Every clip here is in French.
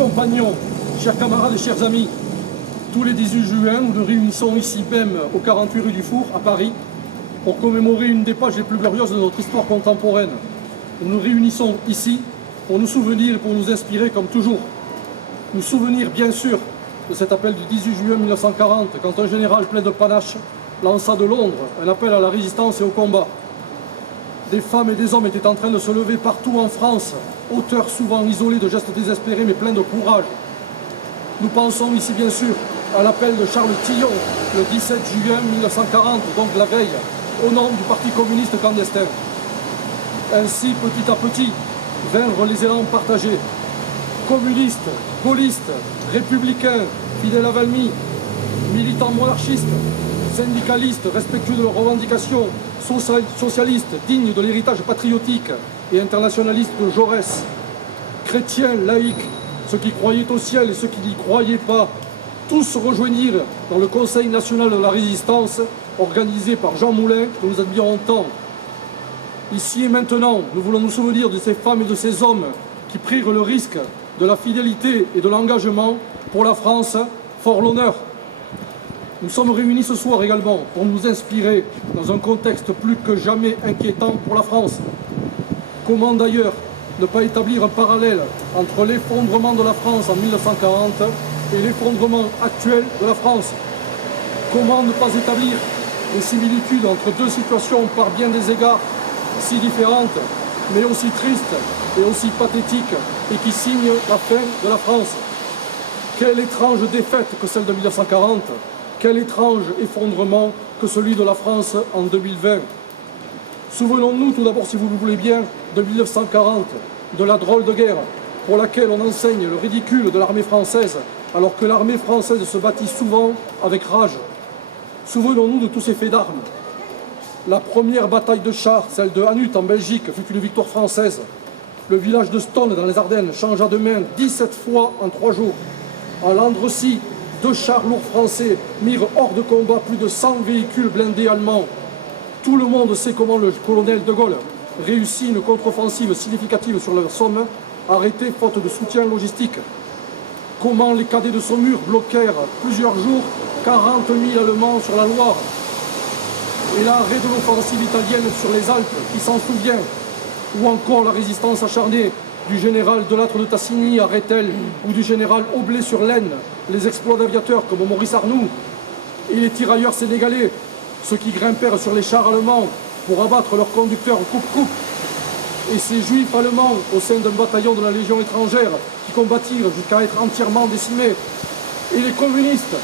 compagnons, chers camarades et chers amis, tous les 18 juin, nous nous réunissons ici même au 48 rue du Four, à Paris, pour commémorer une des pages les plus glorieuses de notre histoire contemporaine. Nous nous réunissons ici pour nous souvenir et pour nous inspirer comme toujours. Nous souvenir bien sûr de cet appel du 18 juin 1940, quand un général plein de panache lança de Londres un appel à la résistance et au combat. Des femmes et des hommes étaient en train de se lever partout en France, auteurs souvent isolés de gestes désespérés mais pleins de courage. Nous pensons ici bien sûr à l'appel de Charles Tillon, le 17 juin 1940, donc la veille, au nom du Parti communiste clandestin. Ainsi, petit à petit, vinrent les élans partagés. Communistes, gaullistes, républicains, fidèles à Valmy, militants monarchistes, syndicalistes, respectueux de leurs revendications, socialistes, dignes de l'héritage patriotique et internationaliste de Jaurès, chrétiens, laïcs, ceux qui croyaient au ciel et ceux qui n'y croyaient pas, tous se rejoignirent dans le Conseil national de la résistance, organisé par Jean Moulin, que nous admirons tant. Ici et maintenant, nous voulons nous souvenir de ces femmes et de ces hommes qui prirent le risque de la fidélité et de l'engagement pour la France, fort l'honneur. Nous sommes réunis ce soir également pour nous inspirer dans un contexte plus que jamais inquiétant pour la France. Comment d'ailleurs ne pas établir un parallèle entre l'effondrement de la France en 1940 et l'effondrement actuel de la France? Comment ne pas établir des similitudes entre deux situations par bien des égards si différentes, mais aussi tristes et aussi pathétiques, et qui signent la fin de la France? Quelle étrange défaite que celle de 1940! Quel étrange effondrement que celui de la France en 2020. Souvenons-nous tout d'abord, si vous le voulez bien, de 1940, de la drôle de guerre pour laquelle on enseigne le ridicule de l'armée française, alors que l'armée française se bâtit souvent avec rage. Souvenons-nous de tous ces faits d'armes. La première bataille de chars, celle de Hanut en Belgique, fut une victoire française. Le village de Stone dans les Ardennes changea de main 17 fois en 3 jours. À Landrecy, 2 chars lourds français mirent hors de combat plus de 100 véhicules blindés allemands. Tout le monde sait comment le colonel de Gaulle réussit une contre-offensive significative sur la Somme, arrêtée faute de soutien logistique. Comment les cadets de Saumur bloquèrent plusieurs jours 40 000 Allemands sur la Loire. Et l'arrêt de l'offensive italienne sur les Alpes, qui s'en souvient. Ou encore la résistance acharnée du général Delattre de Tassigny à Rethel ou du général Aublé sur l'Aisne, les exploits d'aviateurs comme Maurice Arnoux et les tirailleurs sénégalais, ceux qui grimpèrent sur les chars allemands pour abattre leurs conducteurs coupe-coupe, et ces juifs allemands au sein d'un bataillon de la Légion étrangère qui combattirent jusqu'à être entièrement décimés, et les communistes,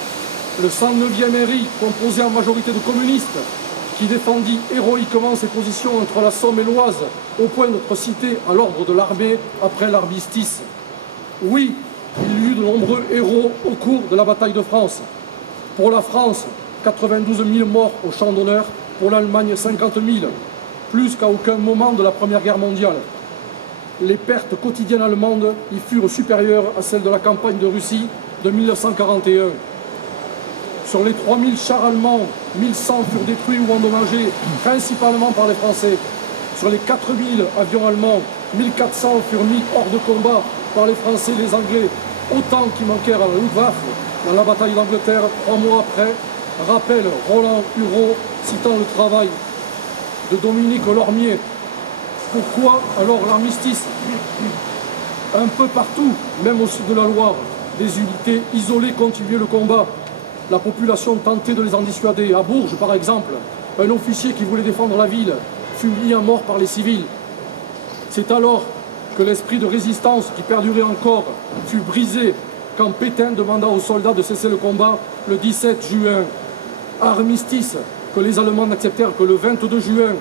le 109e RI composé en majorité de communistes, qui défendit héroïquement ses positions entre la Somme et l'Oise, au point d'être cité à l'ordre de l'armée après l'armistice. Oui, il y eut de nombreux héros au cours de la bataille de France. Pour la France, 92 000 morts au champ d'honneur, pour l'Allemagne 50 000, plus qu'à aucun moment de la Première Guerre mondiale. Les pertes quotidiennes allemandes y furent supérieures à celles de la campagne de Russie de 1941. Sur les 3000 chars allemands, 1100 furent détruits ou endommagés, principalement par les Français. Sur les 4000 avions allemands, 1400 furent mis hors de combat par les Français et les Anglais, autant qui manquèrent à la Luftwaffe dans la bataille d'Angleterre 3 mois après, rappelle Roland Hureau citant le travail de Dominique Lormier. Pourquoi alors l'armistice? Un peu partout, même au sud de la Loire, des unités isolées continuaient le combat. La population tentait de les en dissuader. À Bourges, par exemple, un officier qui voulait défendre la ville fut mis à mort par les civils. C'est alors que l'esprit de résistance qui perdurait encore fut brisé quand Pétain demanda aux soldats de cesser le combat le 17 juin. Armistice que les Allemands n'acceptèrent que le 22 juin.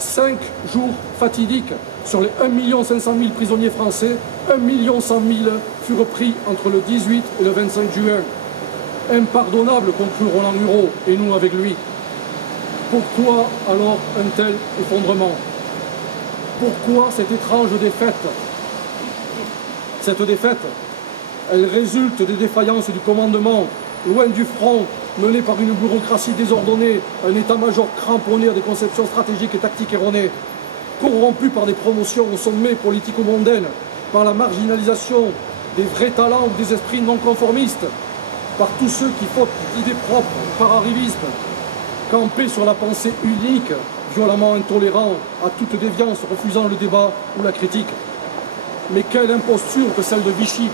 5 jours fatidiques sur les 1 500 000 prisonniers français, 1 100 000 furent pris entre le 18 et le 25 juin. Impardonnable, conclut Roland Hureau, et nous avec lui. Pourquoi alors un tel effondrement? Pourquoi cette étrange défaite? Cette défaite, elle résulte des défaillances du commandement, loin du front, mené par une bureaucratie désordonnée, un état-major cramponné à des conceptions stratégiques et tactiques erronées, corrompu par des promotions au sommet politico-mondaines, par la marginalisation des vrais talents ou des esprits non conformistes, par tous ceux qui faute d'idées propres, par arrivisme, campés sur la pensée unique, violemment intolérants à toute déviance, refusant le débat ou la critique. Mais quelle imposture que celle de Vichy!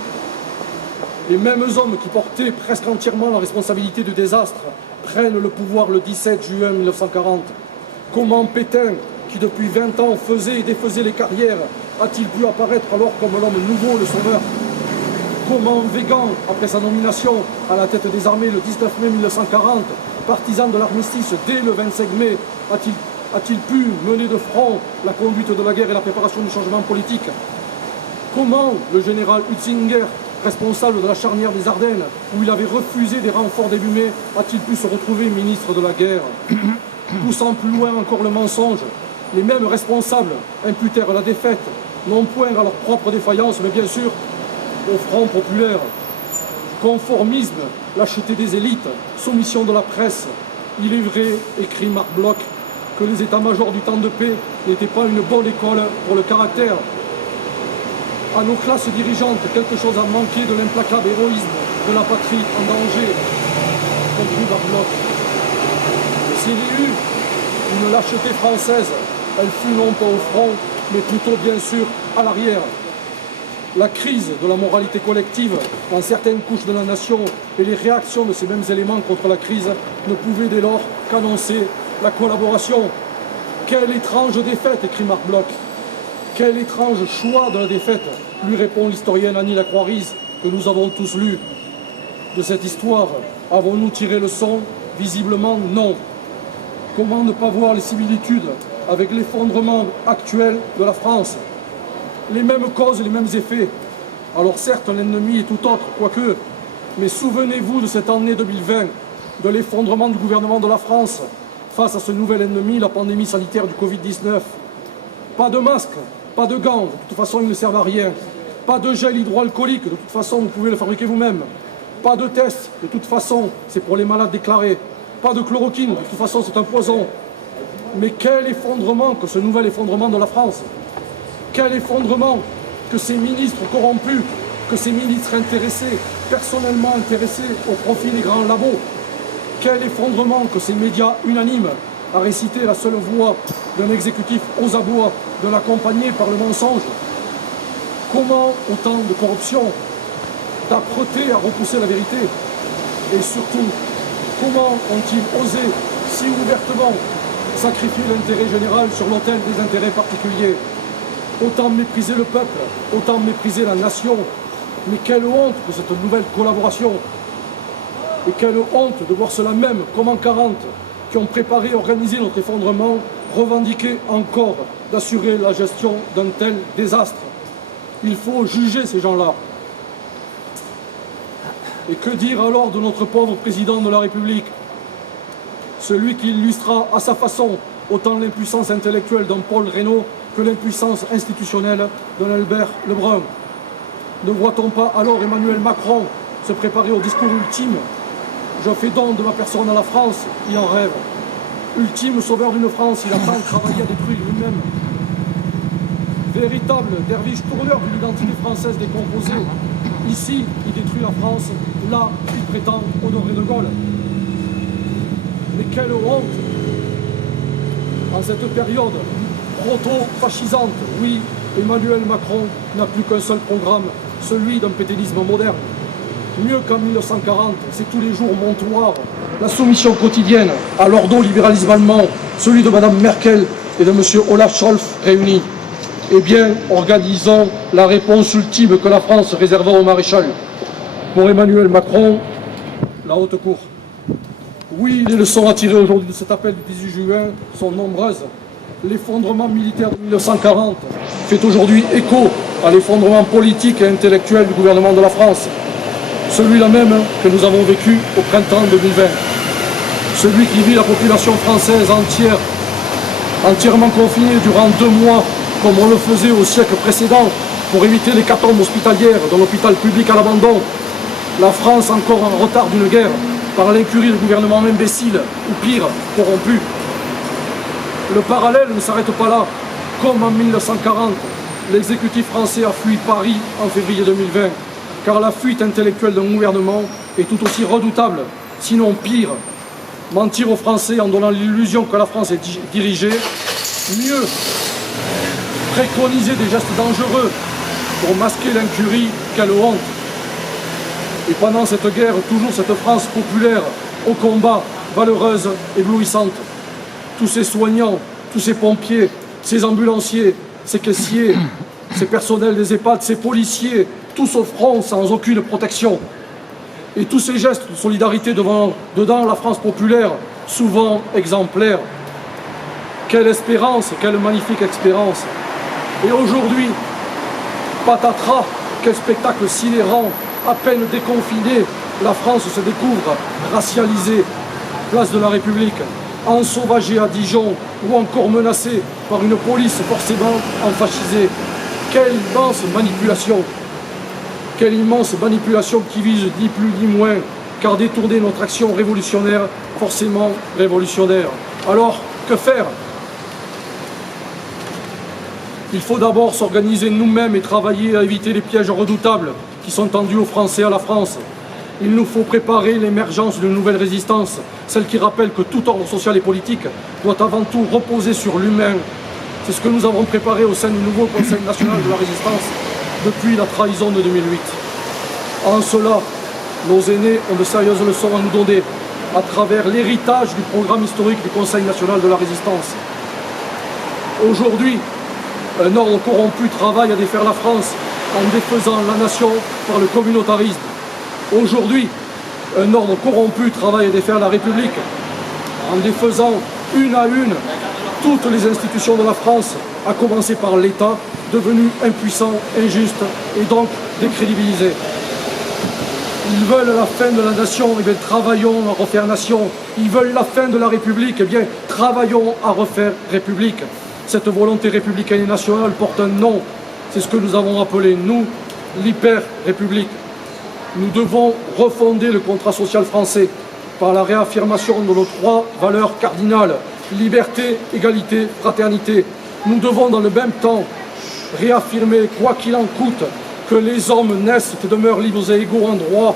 Les mêmes hommes qui portaient presque entièrement la responsabilité du désastre prennent le pouvoir le 17 juin 1940. Comment Pétain, qui depuis 20 ans faisait et défaisait les carrières, a-t-il pu apparaître alors comme l'homme nouveau, le sauveur? Comment Weygand, après sa nomination à la tête des armées le 19 mai 1940, partisan de l'armistice dès le 25 mai, a-t-il pu mener de front la conduite de la guerre et la préparation du changement politique? Comment le général Hutzinger, responsable de la charnière des Ardennes, où il avait refusé des renforts début mai, a-t-il pu se retrouver ministre de la guerre? Poussant plus loin encore le mensonge, les mêmes responsables imputèrent la défaite, non point à leur propre défaillance, mais bien sûr au Front populaire. Conformisme, lâcheté des élites, soumission de la presse. Il est vrai, écrit Marc Bloch, que les états-majors du temps de paix n'étaient pas une bonne école pour le caractère. À nos classes dirigeantes, quelque chose a manqué de l'implacable héroïsme de la patrie en danger, conclut Marc Bloch. S'il y eut une lâcheté française, elle fut non pas au front, mais plutôt bien sûr à l'arrière. La crise de la moralité collective dans certaines couches de la nation et les réactions de ces mêmes éléments contre la crise ne pouvaient dès lors qu'annoncer la collaboration. Quelle étrange défaite, écrit Marc Bloch. Quel étrange choix de la défaite, lui répond l'historienne Annie Lacroix-Ries, que nous avons tous lu. De cette histoire, avons-nous tiré le son? Visiblement non. Comment ne pas voir les similitudes avec l'effondrement actuel de la France? Les mêmes causes, les mêmes effets. Alors certes, l'ennemi est tout autre, quoique, mais souvenez-vous de cette année 2020, de l'effondrement du gouvernement de la France face à ce nouvel ennemi, la pandémie sanitaire du Covid-19. Pas de masque, pas de gants, de toute façon ils ne servent à rien. Pas de gel hydroalcoolique, de toute façon vous pouvez le fabriquer vous-même. Pas de test, de toute façon c'est pour les malades déclarés. Pas de chloroquine, de toute façon c'est un poison. Mais quel effondrement que ce nouvel effondrement de la France! Quel effondrement que ces ministres corrompus, que ces ministres intéressés, personnellement intéressés au profit des grands labos. Quel effondrement que ces médias unanimes à réciter la seule voix d'un exécutif aux abois, de l'accompagner par le mensonge. Comment autant de corruption, d'âpreté à repousser la vérité? Et surtout, comment ont-ils osé si ouvertement sacrifier l'intérêt général sur l'autel des intérêts particuliers? Autant mépriser le peuple, autant mépriser la nation. Mais quelle honte de cette nouvelle collaboration! Et quelle honte de voir cela même, comme en 40, qui ont préparé et organisé notre effondrement, revendiquer encore d'assurer la gestion d'un tel désastre. Il faut juger ces gens-là. Et que dire alors de notre pauvre président de la République? Celui qui illustra à sa façon autant l'impuissance intellectuelle d'un Paul Reynaud que l'impuissance institutionnelle d'un Albert Lebrun. Ne voit-on pas alors Emmanuel Macron se préparer au discours ultime? Je fais don de ma personne à la France, il en rêve. Ultime sauveur d'une France, il a tant travaillé à détruire lui-même. Véritable derviche tourneur d'une identité française décomposée. Ici, il détruit la France, là, il prétend honorer De Gaulle. Mais quelle honte! En cette période proto-fascisante, oui, Emmanuel Macron n'a plus qu'un seul programme, celui d'un pétainisme moderne. Mieux qu'en 1940, c'est tous les jours montoir, la soumission quotidienne à l'ordo-libéralisme allemand, celui de Mme Merkel et de M. Olaf Scholz réunis. Eh bien, organisons la réponse ultime que la France réserva au maréchal. Pour Emmanuel Macron, la haute cour. Oui, les leçons à tirer aujourd'hui de cet appel du 18 juin sont nombreuses. L'effondrement militaire de 1940 fait aujourd'hui écho à l'effondrement politique et intellectuel du gouvernement de la France. Celui-là même que nous avons vécu au printemps 2020. Celui qui vit la population française entièrement confinée durant 2 mois, comme on le faisait au siècle précédent, pour éviter l'hécatombe hospitalière d'un hôpital public à l'abandon. La France encore en retard d'une guerre, par l'incurie de gouvernements imbéciles, ou pire, corrompus. Le parallèle ne s'arrête pas là. Comme en 1940, l'exécutif français a fui Paris en février 2020. car la fuite intellectuelle d'un gouvernement est tout aussi redoutable, sinon pire. Mentir aux Français en donnant l'illusion que la France est dirigée, mieux, préconiser des gestes dangereux pour masquer l'incurie, quelle honte. Et pendant cette guerre, toujours cette France populaire, au combat, valeureuse, éblouissante. Tous ces soignants, tous ces pompiers, ces ambulanciers, ces caissiers, ces personnels des EHPAD, ces policiers, tous au front sans aucune protection. Et tous ces gestes de solidarité dedans la France populaire, souvent exemplaire. Quelle espérance, quelle magnifique espérance. Et aujourd'hui, patatras, quel spectacle sidérant, à peine déconfiné, la France se découvre racialisée, place de la République, ensauvagée à Dijon ou encore menacée par une police forcément enfascisée. Quelle immense manipulation! Quelle immense manipulation qui vise ni plus ni moins qu'à détourner notre action révolutionnaire, forcément révolutionnaire. Alors, que faire? Il faut d'abord s'organiser nous-mêmes et travailler à éviter les pièges redoutables qui sont tendus aux Français et à la France. Il nous faut préparer l'émergence d'une nouvelle résistance, celle qui rappelle que tout ordre social et politique doit avant tout reposer sur l'humain. C'est ce que nous avons préparé au sein du nouveau Conseil national de la résistance depuis la trahison de 2008. En cela, nos aînés ont de sérieuses leçons à nous donner à travers l'héritage du programme historique du Conseil national de la résistance. Aujourd'hui, un ordre corrompu travaille à défaire la France en défaisant la nation par le communautarisme. Aujourd'hui, un ordre corrompu travaille à défaire la République en défaisant une à une toutes les institutions de la France, à commencer par l'État, devenu impuissant, injuste et donc décrédibilisé. Ils veulent la fin de la nation, eh bien travaillons à refaire nation. Ils veulent la fin de la République, eh bien travaillons à refaire République. Cette volonté républicaine et nationale porte un nom, c'est ce que nous avons appelé, nous, l'hyper-république. Nous devons refonder le contrat social français par la réaffirmation de nos 3 valeurs cardinales, liberté, égalité, fraternité. Nous devons dans le même temps réaffirmer, quoi qu'il en coûte, que les hommes naissent et demeurent libres et égaux en droit.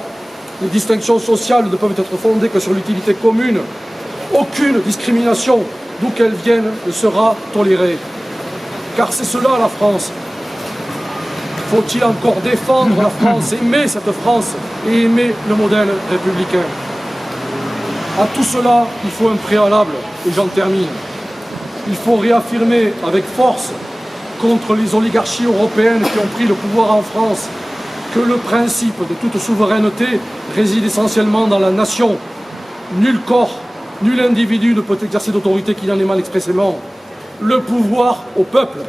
Les distinctions sociales ne peuvent être fondées que sur l'utilité commune. Aucune discrimination, d'où qu'elle vienne, ne sera tolérée. Car c'est cela la France. Faut-il encore défendre la France, aimer cette France et aimer le modèle républicain? À tout cela, il faut un préalable, et j'en termine. Il faut réaffirmer avec force contre les oligarchies européennes qui ont pris le pouvoir en France que le principe de toute souveraineté réside essentiellement dans la nation. Nul corps, nul individu ne peut exercer d'autorité qui n'en émane expressément. Le pouvoir au peuple.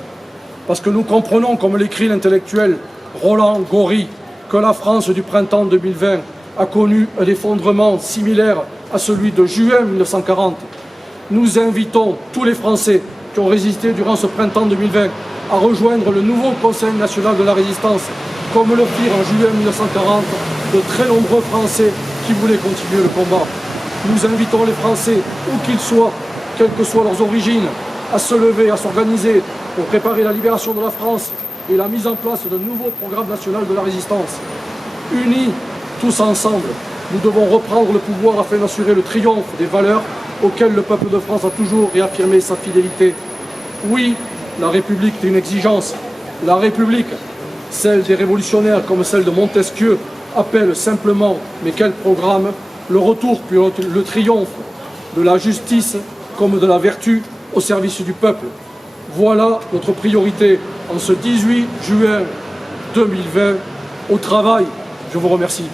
Parce que nous comprenons, comme l'écrit l'intellectuel Roland Gori, que la France du printemps 2020 a connu un effondrement similaire à celui de juin 1940. Nous invitons tous les Français qui ont résisté durant ce printemps 2020 à rejoindre le nouveau Conseil national de la résistance, comme le firent en juillet 1940 de très nombreux Français qui voulaient continuer le combat. Nous invitons les Français, où qu'ils soient, quelles que soient leurs origines, à se lever, à s'organiser pour préparer la libération de la France et la mise en place d'un nouveau programme national de la résistance. Unis, tous ensemble, nous devons reprendre le pouvoir afin d'assurer le triomphe des valeurs auxquelles le peuple de France a toujours réaffirmé sa fidélité. Oui, la République est une exigence. La République, celle des révolutionnaires comme celle de Montesquieu, appelle simplement, mais quel programme, le retour puis le triomphe de la justice comme de la vertu au service du peuple. Voilà notre priorité en ce 18 juin 2020 au travail. Je vous remercie.